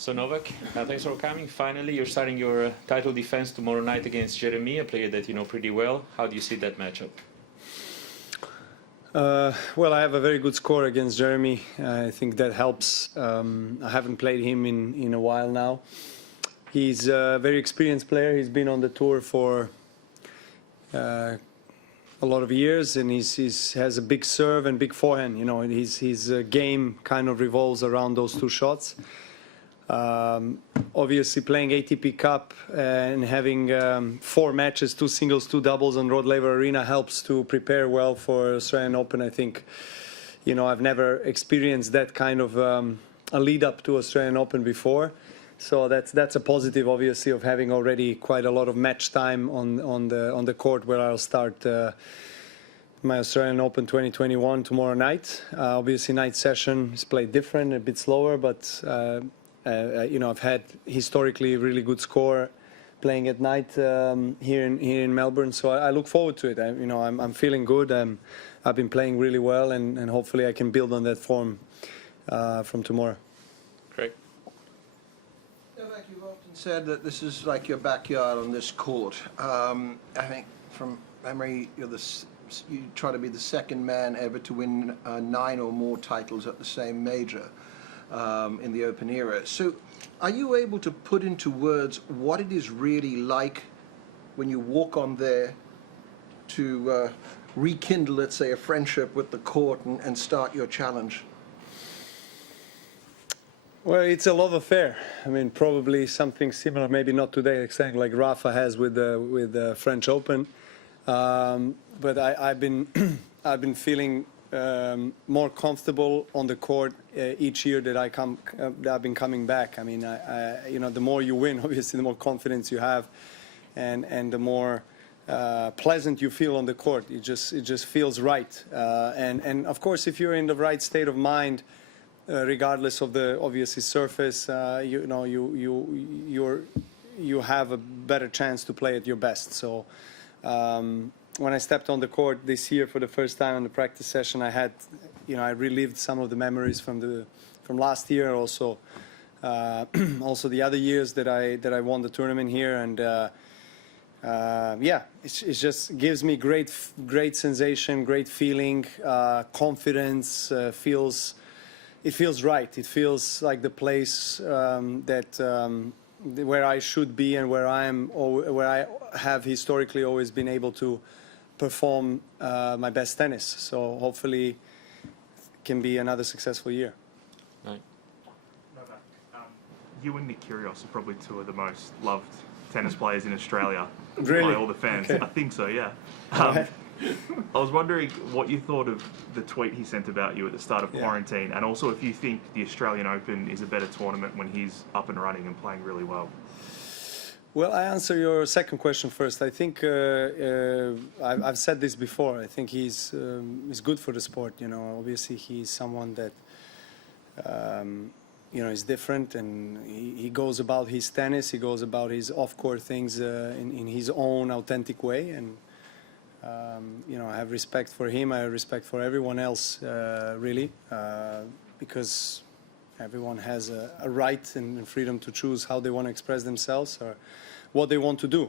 So Novak, thanks for coming. Finally, you're starting your title defense tomorrow night against Jeremy, a player that you know pretty well. How do you see that matchup? Well, I have a very good score against Jeremy. I think that helps. I haven't played him in a while now. He's a very experienced player. He's been on the tour for a lot of years, and he has a big serve and big forehand. You know, his game kind of revolves around those two shots. Obviously, playing ATP Cup and having 4 matches, 2 singles, 2 doubles on Rod Laver Arena helps to prepare well for Australian Open. I think, you know, I've never experienced that kind of a lead up to Australian Open before. So that's a positive, obviously, of having already quite a lot of match time on the court where I'll start my Australian Open 2021 tomorrow night. Obviously, night session is played different, a bit slower, but you know, I've had historically really good score playing at night here in Melbourne, so I look forward to it. You know, I'm feeling good. I've been playing really well, and hopefully I can build on that form from tomorrow. Great. Novak, you've often said that this is like your backyard on this court. I think from memory, you try to be the second man ever to win 9 or more titles at the same major. In the Open era. So are you able to put into words what it is really like when you walk on there to rekindle, let's say, a friendship with the court and start your challenge? Well, it's a love affair. I mean, probably something similar, maybe not to that extent like Rafa has with the French Open. But I've been I've been feeling more comfortable on the court each year that I've been coming back. I mean, you know, the more you win, obviously, the more confidence you have, and the more pleasant you feel on the court. It just feels right. And of course, if you're in the right state of mind, regardless of the obviously surface, you know, you have a better chance to play at your best. So. When I stepped on the court this year for the first time in the practice session, I had, you know, I relived some of the memories from last year, also also the other years that I won the tournament here, and yeah, it just gives me great sensation, great feeling, confidence. It feels right. It feels like the place where I should be and where I have historically always been able to perform my best tennis. So hopefully it can be another successful year. Right. Novak, you and Nick Kyrgios are probably 2 of the most loved tennis players in Australia. Really? By all the fans. Okay. I think so, yeah. Right. I was wondering what you thought of the tweet he sent about you at the start of quarantine, and also if you think the Australian Open is a better tournament when he's up and running and playing really well. Well, I answer your second question first. I think I've said this before. I think he's good for the sport. You know, obviously he's someone that you know, is different, and he goes about his tennis. He goes about his off-court things in his own authentic way, and you know, I have respect for him. I have respect for everyone else, really, because everyone has a right and freedom to choose how they want to express themselves or what they want to do.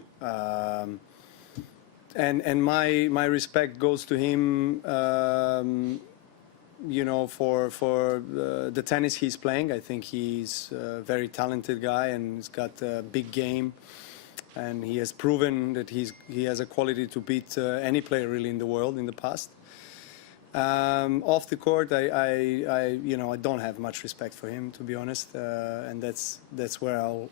And my respect goes to him, you know, for the tennis he's playing. I think he's a very talented guy, and he's got a big game. And he has proven that he has a quality to beat any player really in the world in the past. Off the court, you know, I don't have much respect for him, to be honest, and that's where I'll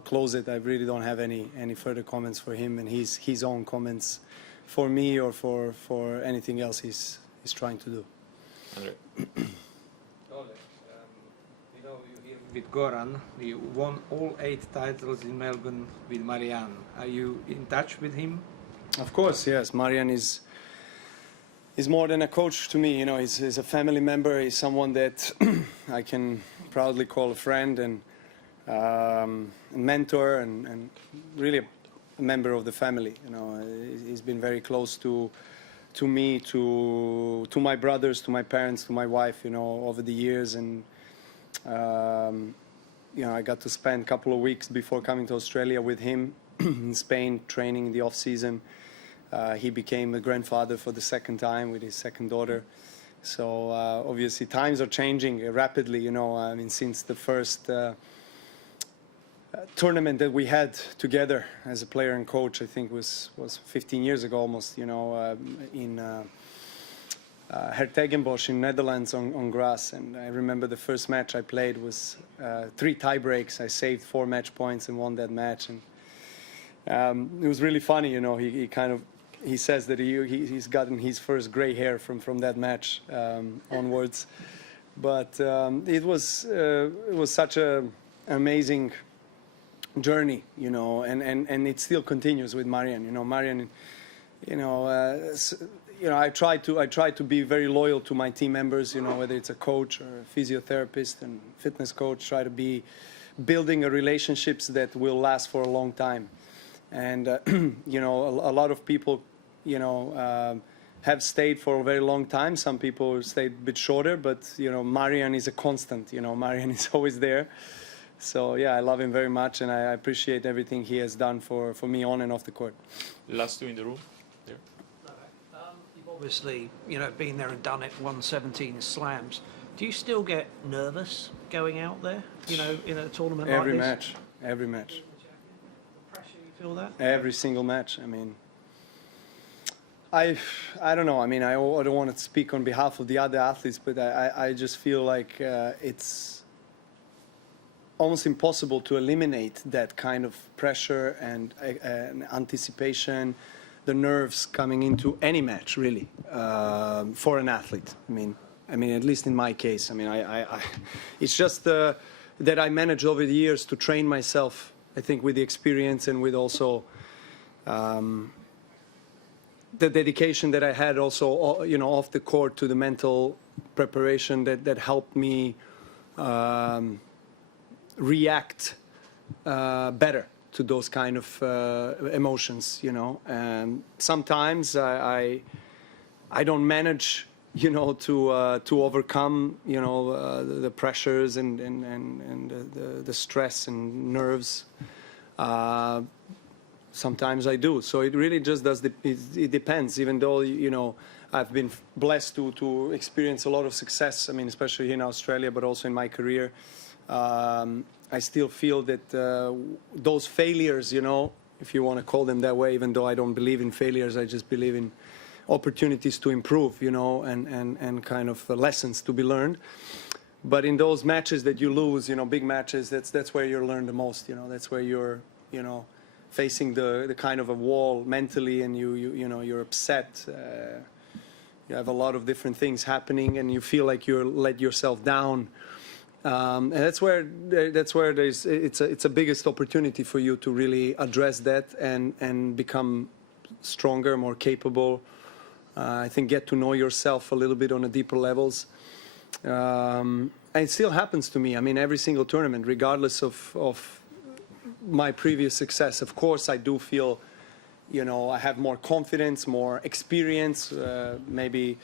close it. I really don't have any further comments for him and his own comments for me or for anything else he's trying to do. You know, you here with Goran, you won all 8 titles in Melbourne with Marianne. Are you in touch with him? Of course, yes. Marianne is more than a coach to me. You know, he's a family member. He's someone that I can proudly call a friend and a mentor, and really a member of the family. You know, he's been very close to me, to my brothers, to my parents, to my wife. You know, over the years, and I got to spend a couple of weeks before coming to Australia with him in Spain, training in the off season. He became a grandfather for the second time with his second daughter. So obviously times are changing rapidly, I mean, since the first tournament that we had together as a player and coach, I think was 15 years ago almost, in Hertegenbosch in Netherlands on grass. And I remember the first match I played was 3 tie breaks. I saved 4 match points and won that match. And it was really funny, he says that he's gotten his first gray hair from that match onwards. But it was such an amazing journey, and it still continues with Marian. Marian, I try to be very loyal to my team members, whether it's a coach or a physiotherapist and fitness coach, try to be building relationships that will last for a long time. And, a lot of people, have stayed for a very long time. Some people stayed a bit shorter, but, Marian is a constant, Marian is always there. So, yeah, I love him very much, and I appreciate everything he has done for me on and off the court. Last 2 in the room. There. You've obviously, been there and done it, won 17 slams. Do you still get nervous going out there, in a tournament like this? Every match. The pressure, you feel that? Every single match. I mean, I don't know. I mean, I don't want to speak on behalf of the other athletes, but I just feel like it's almost impossible to eliminate that kind of pressure and anticipation, the nerves coming into any match, really, for an athlete. I mean, at least in my case. I mean, it's just that I managed over the years to train myself, I think, with the experience and with also the dedication that I had also, off the court to the mental preparation that helped me react better to those kind of emotions, and sometimes I don't manage, to overcome, the pressures and the stress and nerves. Sometimes I do. So it really just does. It depends. Even though I've been blessed to experience a lot of success. I mean, especially here in Australia, but also in my career. I still feel that those failures, if you want to call them that way, even though I don't believe in failures, I just believe in opportunities to improve, and kind of lessons to be learned. But in those matches that you lose, big matches, that's where you learn the most. That's where you're, facing the kind of a wall mentally, and you're upset. You have a lot of different things happening, and you feel like you're let yourself down. And that's where it's a biggest opportunity for you to really address that and become stronger, more capable. I think get to know yourself a little bit on a deeper levels. And it still happens to me. I mean, every single tournament, regardless of my previous success, of course, I do feel, I have more confidence, more experience, maybe.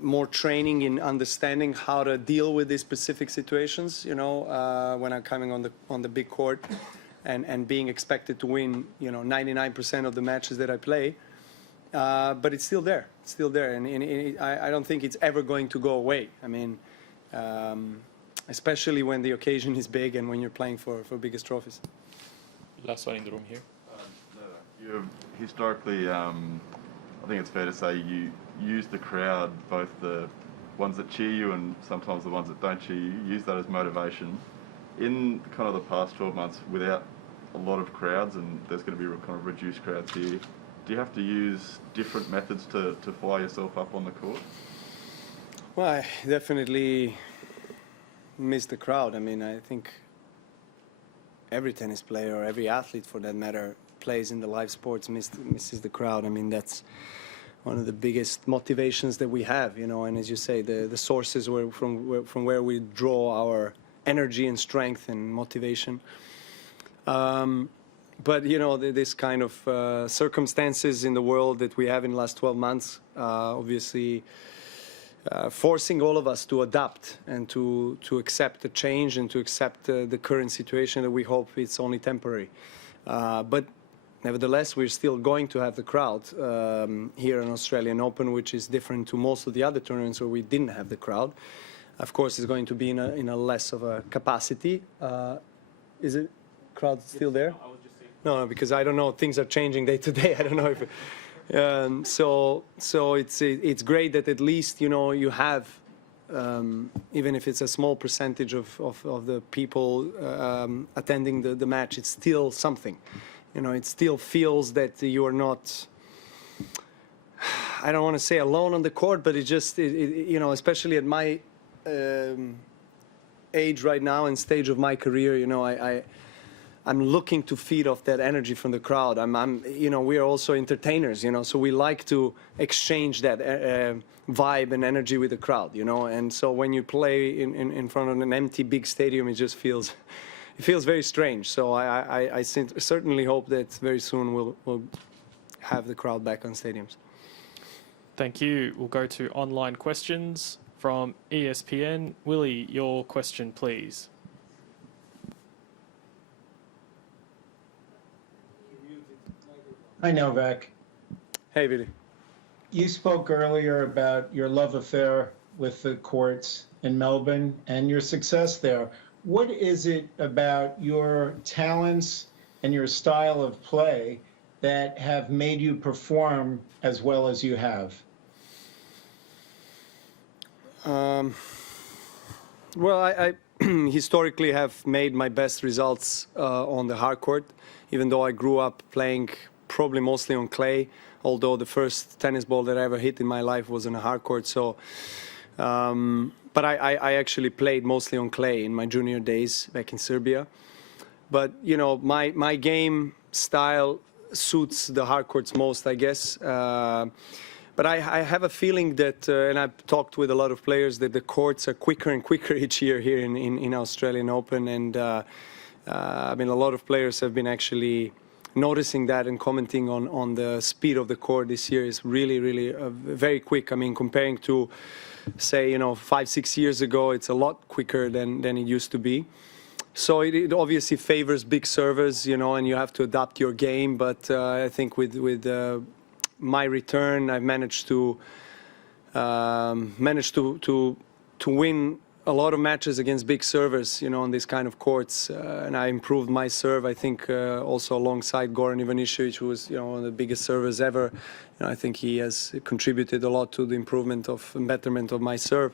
More training in understanding how to deal with these specific situations, when I'm coming on the big court and being expected to win, 99% of the matches that I play. But it's still there. It's still there. And I don't think it's ever going to go away. I mean, especially when the occasion is big and when you're playing for biggest trophies. Last one in the room here. You've historically, I think it's fair to say you use the crowd, both the ones that cheer you and sometimes the ones that don't cheer you, use that as motivation. In kind of the past 12 months, without a lot of crowds, and there's going to be kind of reduced crowds here, do you have to use different methods to fire yourself up on the court? Well, I definitely miss the crowd. I mean, I think every tennis player or every athlete, for that matter, plays in the live sports, misses the crowd. I mean, that's one of the biggest motivations that we have, and as you say, the sources from where we draw our energy and strength and motivation. But, this kind of circumstances in the world that we have in the last 12 months, obviously forcing all of us to adapt and to accept the change and to accept the current situation that we hope it's only temporary. But nevertheless, we're still going to have the crowd here in Australian Open, which is different to most of the other tournaments where we didn't have the crowd. Of course, it's going to be in a less of a capacity. Is it crowd still there? No, because I don't know. Things are changing day to day. I don't know if. So it's great that at least you have, even if it's a small percentage of the people attending the match, it's still something. It still feels that you are not. I don't want to say alone on the court, but it just especially at my age right now and stage of my career, I'm looking to feed off that energy from the crowd. We are also entertainers, so we like to exchange that vibe and energy with the crowd, And so when you play in front of an empty big stadium, it just feels very strange. So I certainly hope that very soon we'll have the crowd back on stadiums. Thank you. We'll go to online questions from ESPN. Willie, your question, please. Hi, Novak. Hey, Billy. You spoke earlier about your love affair with the courts in Melbourne and your success there. What is it about your talents and your style of play that have made you perform as well as you have? Well, I historically have made my best results on the hard court, even though I grew up playing probably mostly on clay, although the first tennis ball that I ever hit in my life was on a hard court. So, but I actually played mostly on clay in my junior days back in Serbia. But, my game style suits the hard courts most, I guess. But I have a feeling that, and I've talked with a lot of players, that the courts are quicker and quicker each year here in Australian Open. And a lot of players have been actually noticing that and commenting on the speed of the court this year is really, really very quick. Comparing to, say, 5-6 years ago, it's a lot quicker than it used to be. So it obviously favors big servers, and you have to adapt your game. But I think with my return, I've managed to win a lot of matches against big servers, on these kind of courts, and I improved my serve. I think also alongside Goran Ivanišević, who was one of the biggest servers ever. I think he has contributed a lot to the improvement and betterment of my serve.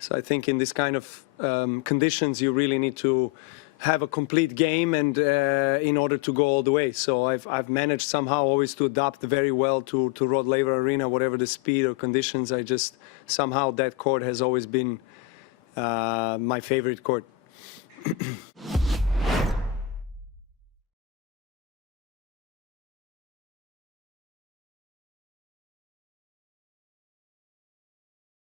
So I think in this kind of conditions, you really need to have a complete game, and in order to go all the way. So I've managed somehow always to adapt very well to Rod Laver Arena, whatever the speed or conditions. Somehow that court has always been my favorite court.